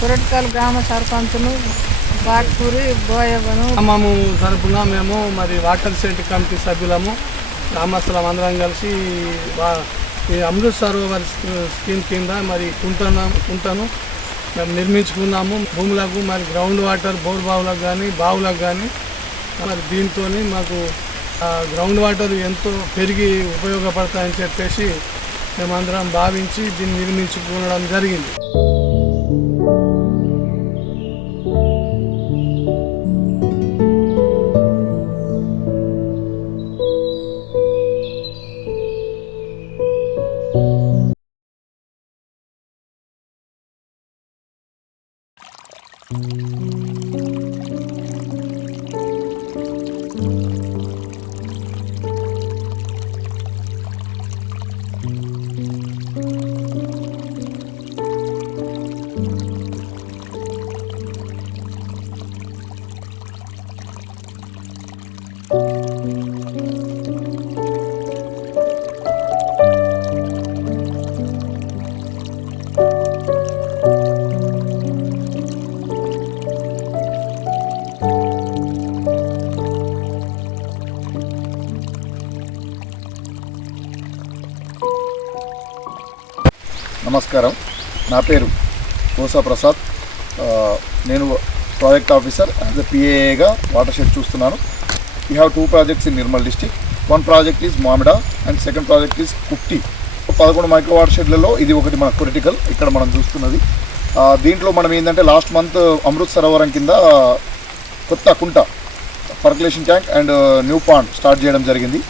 కొరటికల్ గ్రామ సర్పంచ్ను బాట్కూరి బోయవను గ్రామము తరపున మేము మరి వాటర్ సెట్ కమిటీ సభ్యులము గ్రామస్తులం అందరం కలిసి ఈ అమృత్ సరోవర్ స్కీమ్ కింద మరి కుంటను మేము నిర్మించుకున్నాము. భూములకు మరి గ్రౌండ్ వాటర్ బోర్ బావులకు కానీ బావులకు కానీ మరి దీంతో మాకు గ్రౌండ్ వాటర్ ఎంతో పెరిగి ఉపయోగపడతాయని చెప్పేసి మేమందరం భావించి దీన్ని నిర్మించుకోవడం జరిగింది. నమస్కారం, నా పేరు కోసా ప్రసాద్. నేను ప్రాజెక్ట్ ఆఫీసర్ యాజ్ ఎ పిఏగా వాటర్ షెడ్ చూస్తున్నాను. We have 2 projects in Nirmal district. 1 project is Mamida and second project is Kutti. 11 micro water షెడ్లలో ఇది ఒకటి మన క్రిటికల్ ఇక్కడ మనం చూస్తున్నది. దీంట్లో మనం ఏంటంటే లాస్ట్ మంత్ అమృత్ సరోవరం కింద కొత్త కుంట percolation tank and new pond start చేయడం జరిగింది.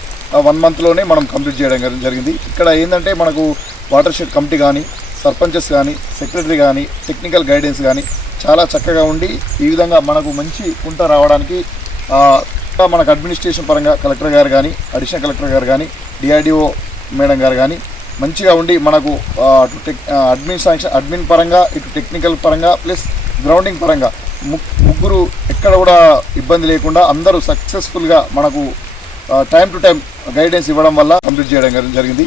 1 మంత్లోనే మనం కంప్లీట్ చేయడం జరిగింది. ఇక్కడ ఏంటంటే మనకు వాటర్ షెడ్ కమిటీ కానీ సర్పంచెస్ కానీ సెక్రటరీ కానీ టెక్నికల్ గైడెన్స్ కానీ చాలా చక్కగా ఉండి ఈ విధంగా మనకు మంచి కుంట రావడానికి మనకు అడ్మినిస్ట్రేషన్ పరంగా కలెక్టర్ గారు కానీ అడిషనల్ కలెక్టర్ గారు కానీ డిఆర్డిఓ మేడం గారు కానీ మంచిగా ఉండి మనకు అటు అడ్మిన్ పరంగా ఇటు టెక్నికల్ పరంగా ప్లస్ గ్రౌండింగ్ పరంగా ముగ్గురు ఎక్కడ కూడా ఇబ్బంది లేకుండా అందరూ సక్సెస్ఫుల్గా మనకు టైం టు టైం గైడెన్స్ ఇవ్వడం వల్ల కంప్లీట్ చేయడం జరిగింది.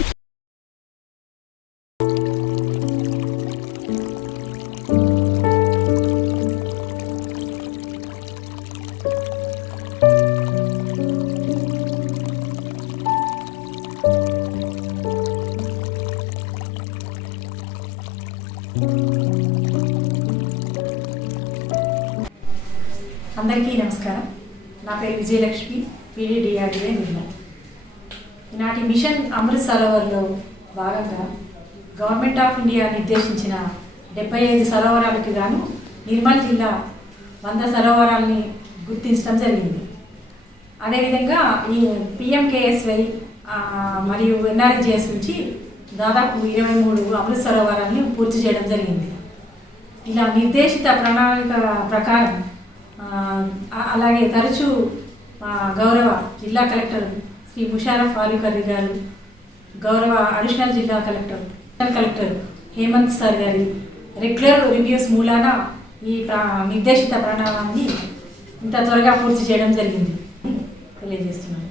అందరికీ నమస్కారం. నా పేరు విజయలక్ష్మి, పీడీడీఆర్డీఏ నిర్మల్. ఈనాటి మిషన్ అమృత్ సరోవర్లో భాగంగా గవర్నమెంట్ ఆఫ్ ఇండియా నిర్దేశించిన 75 సరోవరాలకు గాను నిర్మల్ జిల్లా 100 సరోవరాలని గుర్తించడం జరిగింది. అదేవిధంగా ఈ పిఎంకేఎస్వై మరియు ఎన్ఆర్జిఎస్ నుంచి దాదాపు 23 అమృత్ సరోవరాలను పూర్తి చేయడం జరిగింది. ఇలా నిర్దేశిత ప్రణాళిక ప్రకారం అలాగే తరచూ గౌరవ జిల్లా కలెక్టర్ శ్రీ ముషారఫ్ అలీకర్రీ గారు, గౌరవ అడిషనల్ జిల్లా కలెక్టర్ హేమంత్ సార్ గారి రెగ్యులర్ రివ్యూస్ మూలాన ఈ నిర్దేశిత ప్రణాళికని ఇంత త్వరగా పూర్తి చేయడం జరిగింది తెలియజేస్తున్నాను.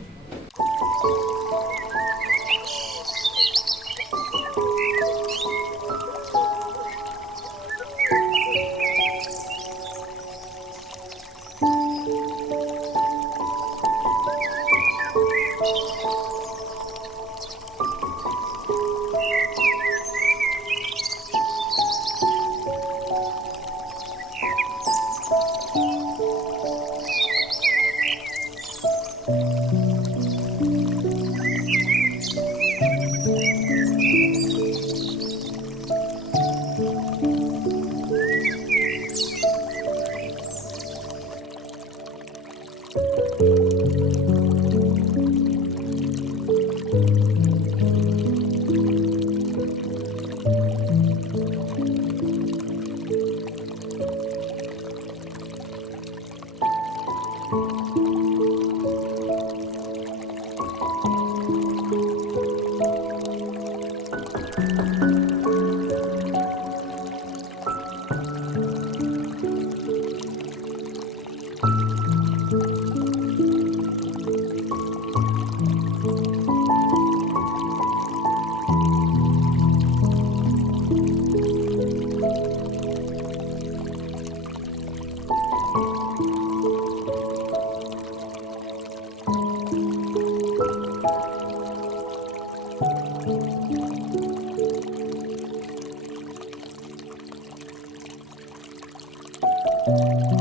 Thank you.